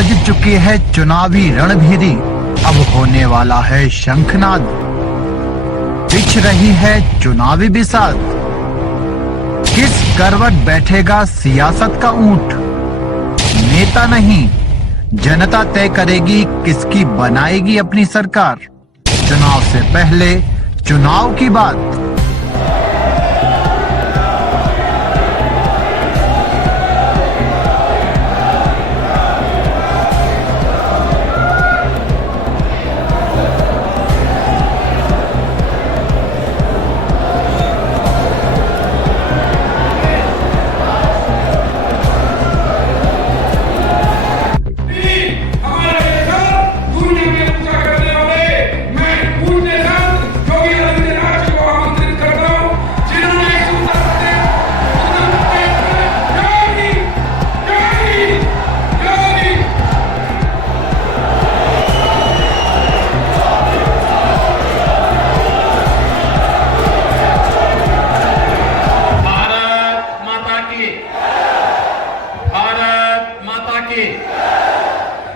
बज चुकी है चुनावी रणभेरी, अब होने वाला है शंखनाद। बिछ रही है चुनावी बिसात, किस करवट बैठेगा सियासत का ऊंट। नेता नहीं जनता तय करेगी किसकी बनाएगी अपनी सरकार। चुनाव से पहले चुनाव की बात।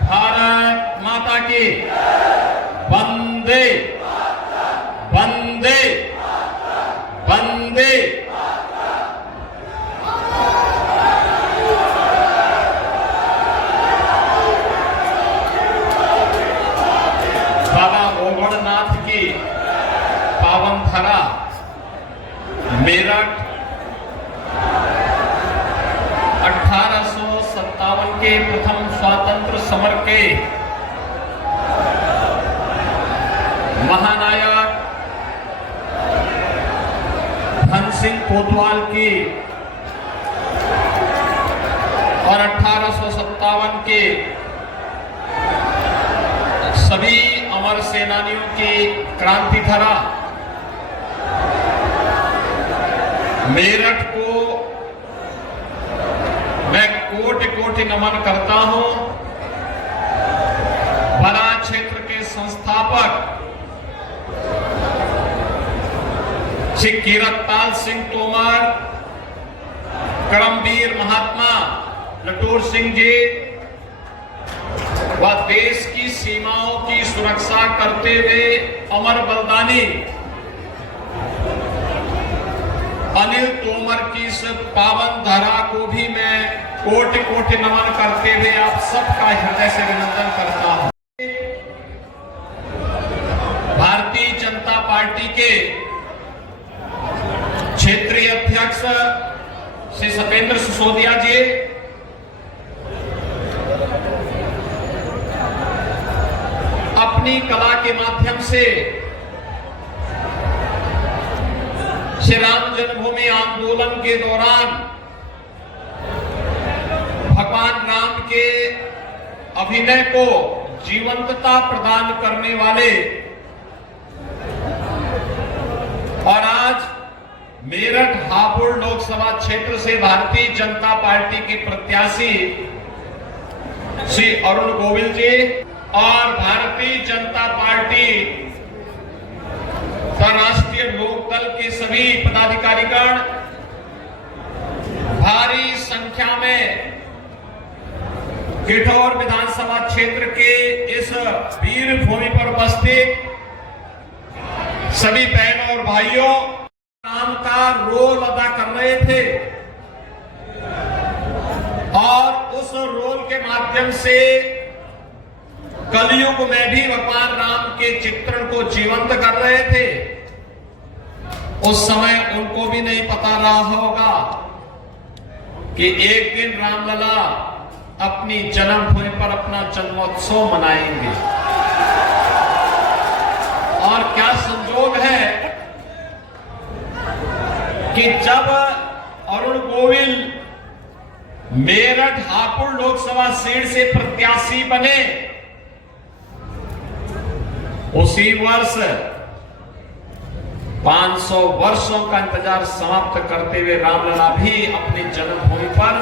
भारत माता की वंदे वंदे वंदे। बाबा गोगणनाथ की पावन धरा मेरठ 1857 के प्रथम स्वातंत्र समर के महानायक धन सिंह कोतवाल की और 1857 के सभी अमर सेनानियों की क्रांति धरा मेरठ को मैं कोटि कोटि नमन करता हूं। बड़ा क्षेत्र के संस्थापक श्री कीरतपाल सिंह तोमर, कर्मवीर महात्मा लटूर सिंह जी व देश की सीमाओं की सुरक्षा करते हुए अमर बलिदानी अनिल तोमर की इस पावन धरा को भी मैं कोटि कोटि नमन करते हुए आप सबका हृदय से अभिनंदन करता हूं। भारतीय जनता पार्टी के क्षेत्रीय अध्यक्ष श्री सत्येंद्र सिसोदिया जी, अपनी कला के माध्यम से श्री राम जन्मभूमि आंदोलन के दौरान भगवान राम के अभिनय को जीवंतता प्रदान करने वाले और आज मेरठ हापुड़ लोकसभा क्षेत्र से भारतीय जनता पार्टी के प्रत्याशी श्री अरुण गोविल जी और भारतीय जनता पार्टी राष्ट्रीय लोकदल के सभी पदाधिकारीगण भारी संख्या में किठौर विधानसभा क्षेत्र के इस वीर भूमि पर उपस्थित सभी बहनों और भाइयों राम का रोल अदा कर रहे थे और उस रोल के माध्यम से कलयुग में भी भगवान राम के चित्रण को जीवंत कर रहे थे। उस समय उनको भी नहीं पता रहा होगा कि एक दिन रामलला अपनी जन्मभूमि पर अपना जन्मोत्सव मनाएंगे। और क्या संजोग है कि जब अरुण गोविल मेरठ हापुड़ लोकसभा सीट से प्रत्याशी बने, उसी वर्ष 500 वर्षों का इंतजार समाप्त करते हुए रामलला भी अपनी जन्मभूमि पर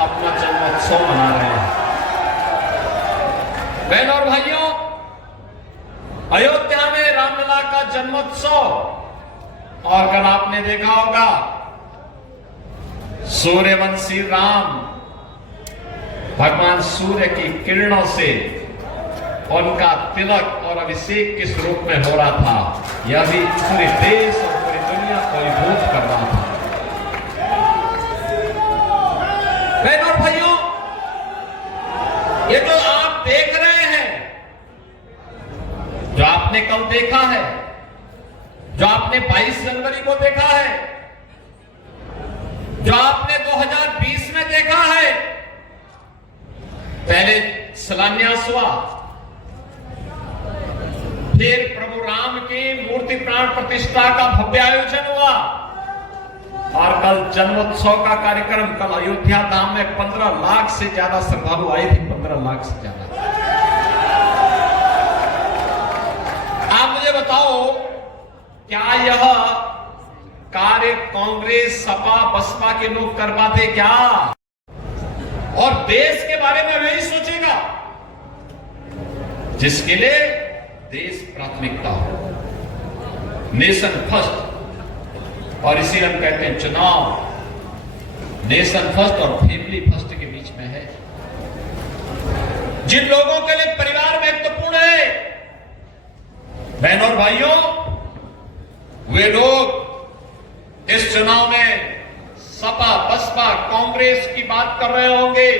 अपना जन्मोत्सव मना रहे हैं। बहनों और भाइयों, अयोध्या में रामलला का जन्मोत्सव, और अगर आपने देखा होगा सूर्यवंशी राम भगवान सूर्य की किरणों से उनका तिलक और अभिषेक किस रूप में हो रहा था, यह भी पूरे देश और पूरी दुनिया को अभिभूत कर रहा था। बहनों और भाइयों, ये जो आप देख रहे हैं, जो आपने कल देखा है, जो आपने 22 जनवरी को देखा है, जो आपने 2020 में देखा है, पहले शिलान्यास हुआ, फिर प्रभु राम की मूर्ति प्राण प्रतिष्ठा का भव्य आयोजन हुआ, और कल जन्मोत्सव का कार्यक्रम। कल अयोध्या धाम में 15 लाख से ज्यादा श्रद्धालु आए थे, 15 लाख से ज्यादा। आप मुझे बताओ, क्या यह कार्य कांग्रेस, सपा, बसपा के लोग कर पाते क्या? और देश के बारे में वही सोचेगा जिसके लिए देश प्राथमिकता हो, नेशन फर्स्ट। और इसीलिए हम कहते हैं चुनाव नेशन फर्स्ट और फैमिली फर्स्ट के बीच में है। जिन लोगों के लिए परिवार महत्वपूर्ण है, बहनों और भाइयों, वे लोग इस चुनाव में सपा, बसपा, कांग्रेस की बात कर रहे होंगे,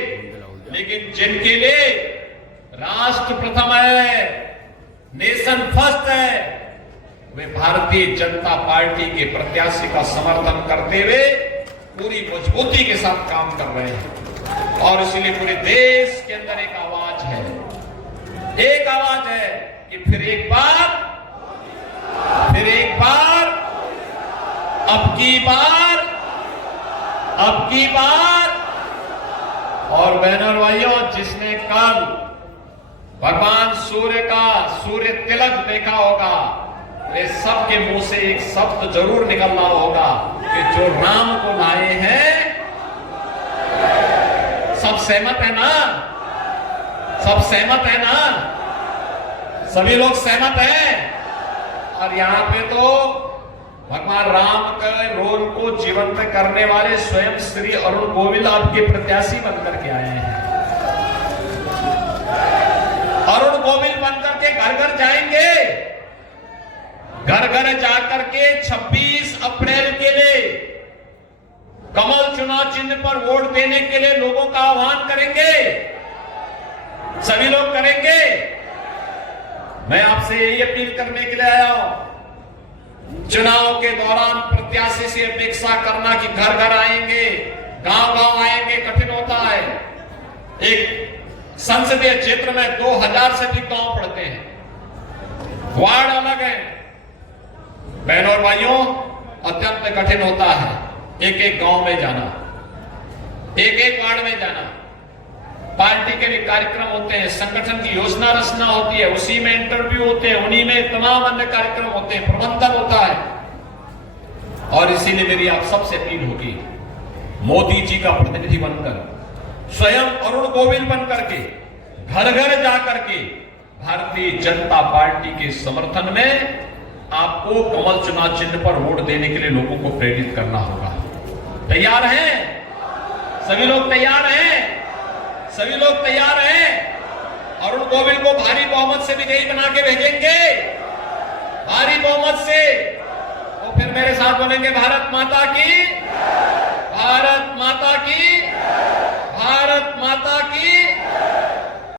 लेकिन जिनके लिए राष्ट्र प्रथम है, नेशन फर्स्ट है, वे भारतीय जनता पार्टी के प्रत्याशी का समर्थन करते हुए पूरी मजबूती के साथ काम कर रहे हैं। और इसलिए पूरे देश के अंदर एक आवाज है कि फिर एक बार, अब की बार। और बहनों और भाइयों, जिसने कल भगवान सूर्य तिलक देखा होगा, वे सबके मुंह से एक शब्द जरूर निकल रहा होगा कि जो राम को लाए हैं, सब सहमत है ना? सब सहमत है ना? सभी लोग सहमत हैं। और यहां पे तो भगवान राम के रोल को जीवन में करने वाले स्वयं श्री अरुण गोविल आपके प्रत्याशी बनकर के आए हैं। अरुण गोविल बनकर के घर घर जाएंगे, घर घर जाकर के 26 अप्रैल के लिए कमल चुनाव चिन्ह पर वोट देने के लिए लोगों का आह्वान करेंगे। सभी लोग करेंगे। मैं आपसे यही अपील करने के लिए आया हूं, चुनाव के दौरान प्रत्याशी से अपेक्षा करना कि घर घर आएंगे, गांव गांव आएंगे, कठिन होता है। एक संसदीय क्षेत्र में 2000 से अधिक गांव पड़ते हैं, वार्ड अलग है। बहनों और भाइयों, अत्यंत कठिन होता है एक एक गांव में जाना, एक एक वार्ड में जाना। पार्टी के भी कार्यक्रम होते हैं, संगठन की योजना रचना होती है, उसी में इंटरव्यू होते हैं, उन्हीं में तमाम अन्य कार्यक्रम होते हैं, प्रबंधन होता है। और इसीलिए मेरी आप सबसे अपील होगी, मोदी जी का प्रतिनिधि बनकर, स्वयं अरुण गोविल बनकर के घर घर जाकर के भारतीय जनता पार्टी के समर्थन में आपको कमल चुनाव चिन्ह पर वोट देने के लिए लोगों को प्रेरित करना होगा। तैयार हैं? सभी लोग तैयार हैं? सभी लोग तैयार हैं? अरुण गोविल को भारी बहुमत से विजयी बना के भेजेंगे, भारी बहुमत से। तो फिर मेरे साथ बोलेंगे, भारत माता की, भारत माता की, भारत माता की।